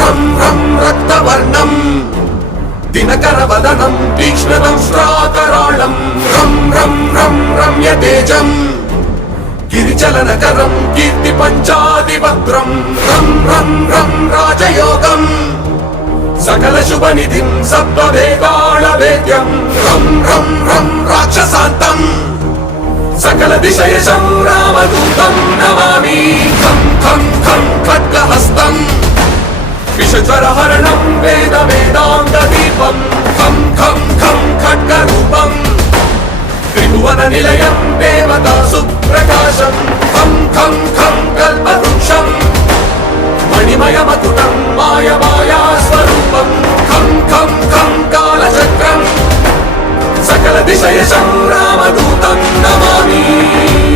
रं रं रक्तवर्णं दिनकरवदनं तीक्ष्णं श्राकराळं रं रं रं रम्यतेजं गिरिचलनकरं कीर्तिपञ्चादिवक्त्रं रं रं रं राजयोगं सकलशुभनिधिं सप्तवेदालवेद्यं रं रं रं राक्षसान्तं सकलदिशयशं रामदूतं नमामि खं खं खं खड्गहस्तं विषज्वरहरणं वेदवेदान्तदीपं खं खं खं खड्गरूपं त्रिभुवननिलयं देवतासुप्रकाशं खं खं खं कल्पवृक्षं मणिमयमकुटं मायमायास्वरूपं खं खं खं कालचक्रं सकलदिशयशं रामदूतं नमामि।